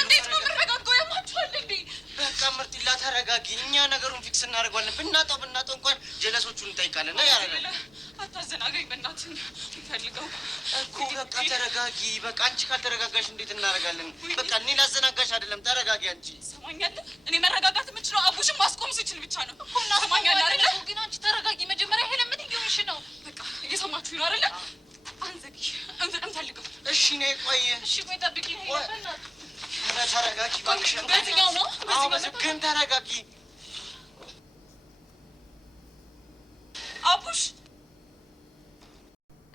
እንዴት ነው የምረጋጋው? ያማችኋል እንዴ? በቃ ምርጢላ ተረጋጊ። እኛ ነገሩን ፊክስ እናደርገዋለን። ብናጣው እንኳን ጀለሶቹን እንጠይቃለን። ያረጋል። አታዘናጋኝ በእናትህ ፈልገው እኮ። በቃ ተረጋጊ። በቃ አንቺ ካልተረጋጋሽ እንዴት እናደርጋለን? በቃ እኔ ላዘናጋሽ አይደለም። ተረጋጊ አንቺ። ሰማኛለህ? እኔ መረጋጋት የምችለው አቡሽን ማስቆም ስችል ብቻ ነው እኮ። እና ሰማኛለህ አይደለ? ግን አንቺ ተረጋጊ መጀመሪያ። ይሄ ለምን እየሆንሽ ነው? በቃ እየሰማችሁ ነው አይደለ? አንዘጊ እንፈልገው። እሺ ነይ ቆይ። እሺ ቆይ ጠብቂኝ። ተረጋጊ እባክሽ። በዚህኛው ነው። ግን ተረጋጊ።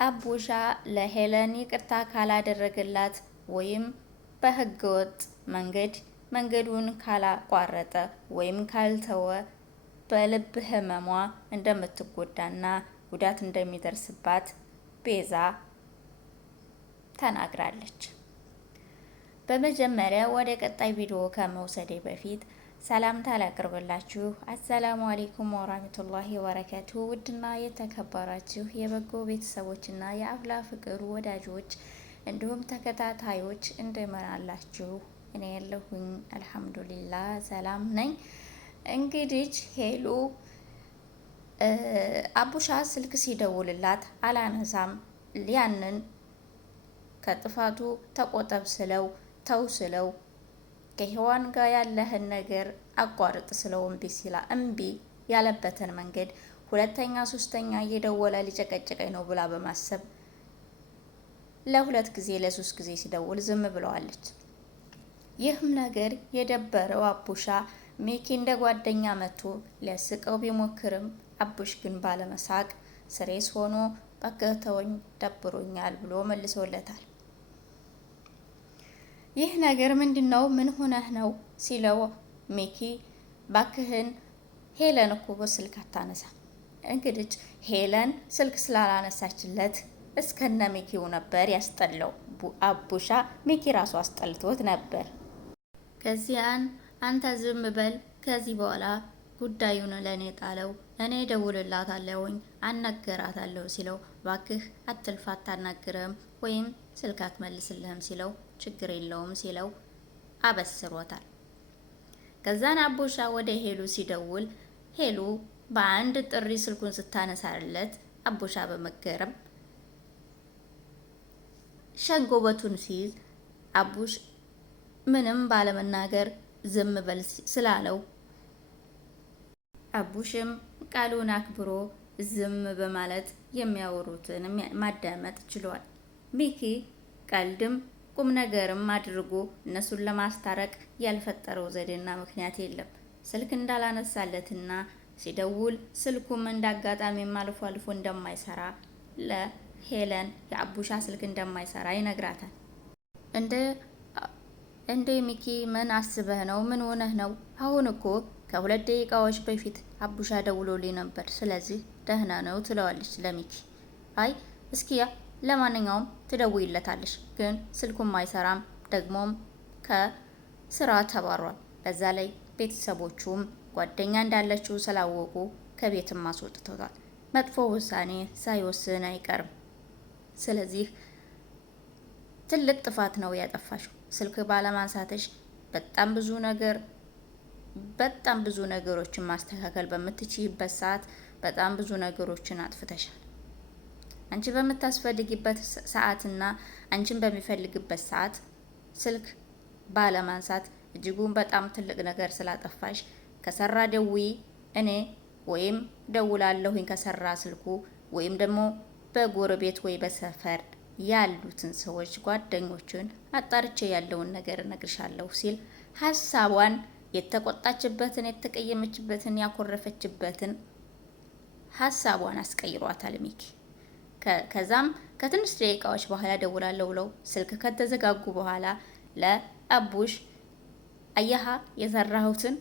አቡሻ ለሄለን ይቅርታ ካላደረገላት ወይም በህገወጥ መንገዱን ካላቋረጠ ወይም ካልተወ በልብ ህመሟ እንደምትጎዳና ጉዳት እንደሚደርስባት ቤዛ ተናግራለች። በመጀመሪያ ወደ ቀጣይ ቪዲዮ ከመውሰዴ በፊት ሰላምታ ላቅርብላችሁ። አሰላሙ አለይኩም ወራህመቱላሂ ወበረካቱ። ውድና የተከበራችሁ የበጎ ቤተሰቦችና የአፍላ ፍቅር ወዳጆች እንዲሁም ተከታታዮች እንደምን አላችሁ? እኔ ያለሁኝ አልሐምዱሊላህ ሰላም ነኝ። እንግዲህ ሄሉ አቡሻ ስልክ ሲደውልላት አላነሳም። ያንን ከጥፋቱ ተቆጠብ ስለው ተው ስለው ከሔዋን ጋር ያለህን ነገር አቋርጥ ስለው እምቢ ያለበትን መንገድ ሁለተኛ ሶስተኛ እየደወለ ሊጨቀጨቀኝ ነው ብላ በማሰብ ለሁለት ጊዜ ለሶስት ጊዜ ሲደውል ዝም ብለዋለች። ይህም ነገር የደበረው አቡሻ ሚኪ እንደ ጓደኛ መጥቶ ሊያስቀው ቢሞክርም አቡሽ ግን ባለመሳቅ ስሬስ ሆኖ እባክህ ተወኝ ደብሮኛል ብሎ መልሶለታል። ይህ ነገር ምንድነው? ምን ሆነህ ነው ሲለው ሚኪ ባክህን ሄለን እኮ በስልክ አታነሳ። እንግዲህ ሄለን ስልክ ስላላነሳችለት እስከነ ሚኪው ነበር ያስጠላው። አቡሻ ሚኪ ራሱ አስጠልቶት ነበር። ከዚያን አንተ ዝም በል ከዚህ በኋላ ጉዳዩን ለኔ ጣለው፣ እኔ ደውልላታለሁኝ አናገራታለሁ ሲለው ባክህ አትልፋ አታናግረም ወይም ስልክ አትመልስልህም ሲለው ችግር የለውም ሲለው አበስሮታል። ከዛን አቡሻ ወደ ሄሉ ሲደውል ሄሉ በአንድ ጥሪ ስልኩን ስታነሳለት አቡሻ በመገረም ሸንጎበቱን ሲይዝ አቡሽ ምንም ባለመናገር ዝም በል ስላለው አቡሽም ቃሉን አክብሮ ዝም በማለት የሚያወሩትን ማዳመጥ ችሏል። ሚኪ ቀልድም ቁም ነገርም አድርጎ እነሱን ለማስታረቅ ያልፈጠረው ዘዴና ምክንያት የለም። ስልክ እንዳላነሳለትና ሲደውል ስልኩም እንዳጋጣሚም አልፎ አልፎ እንደማይሰራ ለሄለን የአቡሻ ስልክ እንደማይሰራ ይነግራታል። እንደ ሚኪ ምን አስበህ ነው? ምን ሆነህ ነው? አሁን እኮ ከ2 ደቂቃዎች በፊት አቡሻ ደውሎልኝ ነበር፣ ስለዚህ ደህና ነው ትለዋለች ለሚኪ። አይ እስኪያ ለማንኛውም ትደውይለታለሽ፣ ግን ስልኩም አይሰራም፣ ደግሞም ከስራ ተባሯል። በዛ ላይ ቤተሰቦቹም ጓደኛ እንዳለችው ስላወቁ ከቤትም አስወጥተውታል። መጥፎ ውሳኔ ሳይወስን አይቀርም። ስለዚህ ትልቅ ጥፋት ነው ያጠፋሽው። ስልክ ባለማንሳትሽ በጣም ብዙ ነገሮችን ማስተካከል በምትችይበት ሰዓት በጣም ብዙ ነገሮችን አጥፍተሻል። አንቺ በምታስፈልጊበት ሰዓትና አንቺን በሚፈልግበት ሰዓት ስልክ ባለማንሳት እጅጉን በጣም ትልቅ ነገር ስላጠፋሽ ከሰራ ደውይ፣ እኔ ወይም ደውላለሁኝ ከሰራ ስልኩ ወይም ደግሞ በጎረቤት ወይ በሰፈር ያሉትን ሰዎች ጓደኞችን አጣርቼ ያለውን ነገር እነግርሻለሁ ሲል ሀሳቧን የተቆጣችበትን የተቀየመችበትን ያኮረፈችበትን ሀሳቧን አስቀይሯታል ሚኪ። ከዛም ከትንሽ ደቂቃዎች በኋላ ደውላለሁ ብለው ስልክ ከተዘጋጉ በኋላ ለአቡሽ አያሃ የሰራሁትን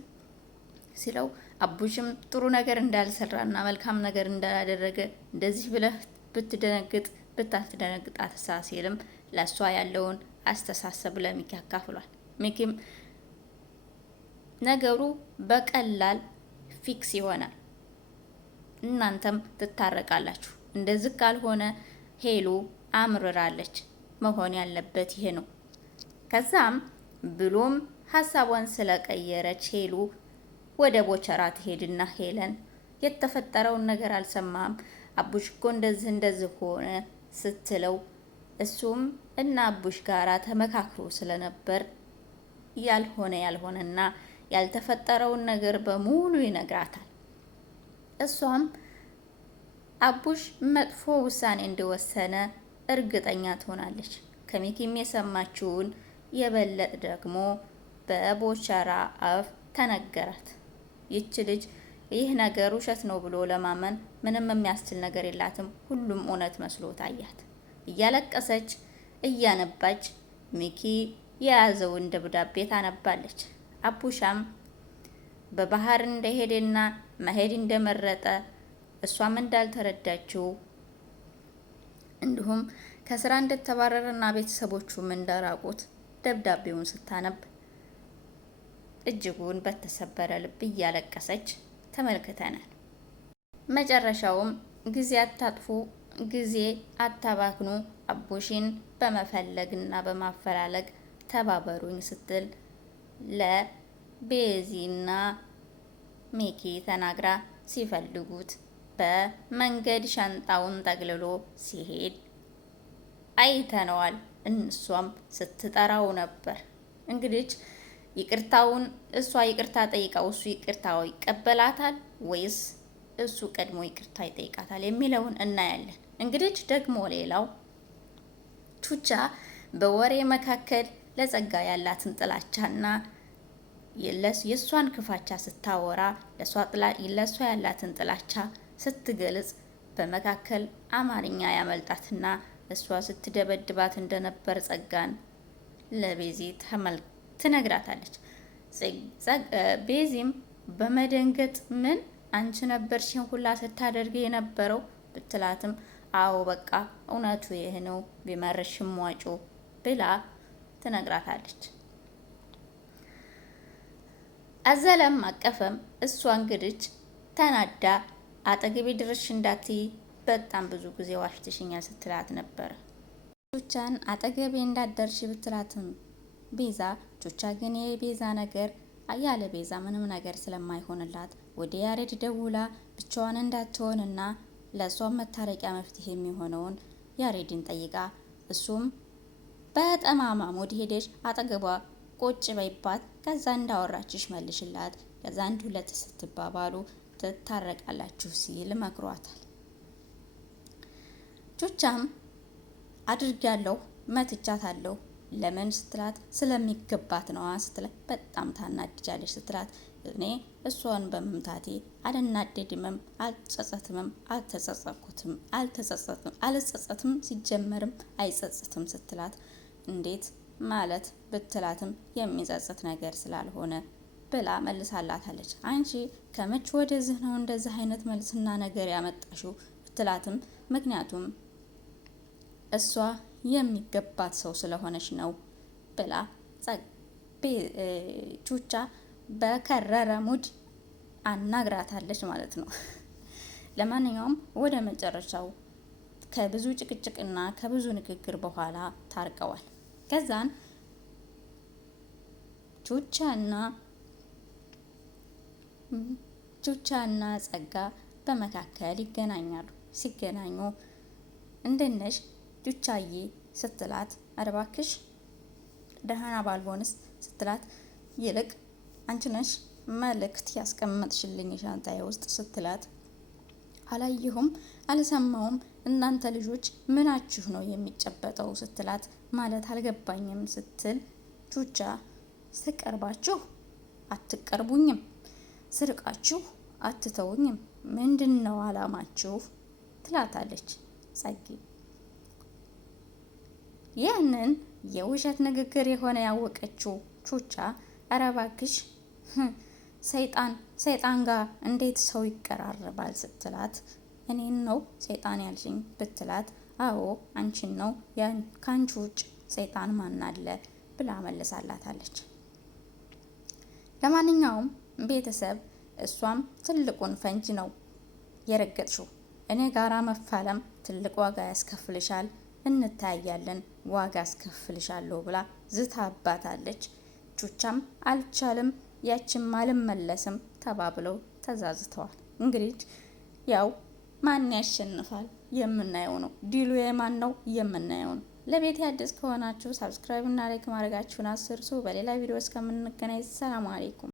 ሲለው አቡሽም ጥሩ ነገር እንዳልሰራና መልካም ነገር እንዳላደረገ እንደዚህ ብለህ ብትደነግጥ ብታስደነግጣት ሲልም ለሷ ያለውን አስተሳሰብ ለሚኪ አካፍሏል። ሚኪም ነገሩ በቀላል ፊክስ ይሆናል፣ እናንተም ትታረቃላችሁ፣ እንደዚህ ካልሆነ ሄሉ አምርራለች፣ መሆን ያለበት ይሄ ነው። ከዛም ብሎም ሀሳቧን ስለቀየረች ሄሉ ወደ ቦቸራ ትሄድና ሄለን የተፈጠረውን ነገር አልሰማም፣ አቡሽ እኮ እንደዚህ ሆነ ስትለው እሱም እና አቡሽ ጋራ ተመካክሮ ስለነበር ያልሆነና ያልተፈጠረውን ነገር በሙሉ ይነግራታል። እሷም አቡሽ መጥፎ ውሳኔ እንደወሰነ እርግጠኛ ትሆናለች። ከሚኪም የሰማችውን የበለጥ ደግሞ በቦቸራ አፍ ተነገራት። ይች ልጅ ይህ ነገር ውሸት ነው ብሎ ለማመን ምንም የሚያስችል ነገር የላትም። ሁሉም እውነት መስሎ ታያት። እያለቀሰች እያነባች ሚኪ የያዘውን ደብዳቤ ታነባለች። አቡሻም በባህር እንደሄደና መሄድ እንደመረጠ እሷም እንዳልተረዳችው እንዲሁም ከስራ እንደተባረረና ቤተሰቦቹም እንዳራቁት ደብዳቤውን ስታነብ እጅጉን በተሰበረ ልብ እያለቀሰች ተመልክተናል። መጨረሻውም ጊዜ አታጥፉ፣ ጊዜ አታባክኑ፣ አቡሽን በመፈለግና በማፈላለግ ተባበሩኝ ስትል ለቤዚና ሚኪ ተናግራ ሲፈልጉት በመንገድ ሻንጣውን ጠቅልሎ ሲሄድ አይተነዋል። እሷም ስትጠራው ነበር። እንግዲህ ይቅርታውን እሷ ይቅርታ ጠይቃው እሱ ይቅርታው ይቀበላታል ወይስ እሱ ቀድሞ ይቅርታ ይጠይቃታል የሚለውን እናያለን። እንግዲህ ደግሞ ሌላው ቹቻ በወሬ መካከል ለጸጋ ያላትን ጥላቻና የእሷን ክፋቻ ስታወራ ለእሷ ያላትን ጥላቻ ስትገልጽ በመካከል አማርኛ ያመልጣትና እሷ ስትደበድባት እንደነበር ጸጋን ለቤዚ ትነግራታለች። ቤዚም በመደንገጥ ምን አንቺ ነበርሽ ይሄን ሁላ ስታደርግ የነበረው ብትላትም አዎ በቃ እውነቱ ይህ ነው ቢመርሽም ዋጮ ብላ ትነግራታለች። አዘለም አቀፈም እሷ እንግዲህ ተናዳ አጠገቤ ድርሽ እንዳትይ በጣም ብዙ ጊዜ ዋሽተሽኛል ስትላት ነበር። ቹቻን አጠገቤ እንዳደርሽ ብትላትም ቤዛ ቹቻ ግን የቤዛ ነገር ያለ ቤዛ ምንም ነገር ስለማይሆንላት ወደ ያሬድ ደውላ ብቻዋን እንዳትሆንና ለሷም መታረቂያ መፍትሄ የሚሆነውን ያሬድን ጠይቃ እሱም በጠማማ ሞድ ሄደሽ አጠገቧ ቁጭ በይባት፣ ከዛ እንዳወራችሽ መልሽላት፣ ከዛ አንድ ሁለት ስትባባሉ ትታረቃላችሁ ሲል መክሯታል። ቹቻም አድርጊያለሁ መትቻታለሁ ለምን ስትላት ስለሚገባት ነዋ ስትላት በጣም ታናድጃለች ስትላት እኔ እሷን በመምታቴ አልናደድምም፣ አልጸጸትም ሲጀመርም አይጸጽትም ስትላት እንዴት ማለት ብትላትም የሚጸጽት ነገር ስላልሆነ ብላ መልሳላታለች። አንቺ ከመቼ ወደዚህ ነው እንደዚህ አይነት መልስና ነገር ያመጣሽው ብትላትም ምክንያቱም እሷ የሚገባት ሰው ስለሆነች ነው ብላ ቹቻ በከረረ ሙድ አናግራታለች ማለት ነው። ለማንኛውም ወደ መጨረሻው ከብዙ ጭቅጭቅና ከብዙ ንግግር በኋላ ታርቀዋል። ከዛን ቹቻና ጸጋ በመካከል ይገናኛሉ። ሲገናኙ እንደነሽ ቹቻዬ ስትላት አረባክሽ ደህና ባልሆንስ ስትላት ይልቅ አንቺ ነሽ መልእክት ያስቀመጥሽልኝ ሻንጣዬ ውስጥ ስትላት አላየሁም፣ አልሰማውም፣ እናንተ ልጆች ምናችሁ ነው የሚጨበጠው ስትላት ማለት አልገባኝም ስትል ቹቻ ስቀርባችሁ አትቀርቡኝም፣ ስርቃችሁ አትተውኝም፣ ምንድን ነው አላማችሁ ትላታለች ጸጊ። ያንን የውሸት ንግግር የሆነ ያወቀችው ቹቻ ኧረ እባክሽ ሰይጣን ጋር እንዴት ሰው ይቀራረባል ስትላት እኔን ነው ሰይጣን ያልሽኝ ብትላት አዎ አንቺን ነው፣ ከአንቺ ውጭ ሰይጣን ማን አለ ብላ መልሳላታለች። ለማንኛውም ቤተሰብ እሷም ትልቁን ፈንጅ ነው የረገጥሽው፣ እኔ ጋራ መፋለም ትልቅ ዋጋ ያስከፍልሻል፣ እንታያለን፣ ዋጋ አስከፍልሻለሁ ብላ ዝታባታለች። ቹቻም አልቻልም ያችም አልመለስም ተባብለው ተዛዝተዋል። እንግዲህ ያው ማን ያሸንፋል የምናየው ነው። ዲሉ የማን ነው የምናየው ነው። ለቤት አዲስ ከሆናችሁ ሰብስክራይብ እና ላይክ ማድረጋችሁን አትርሱ። በሌላ ቪዲዮ እስከምንገናኝ ሰላም አለይኩም።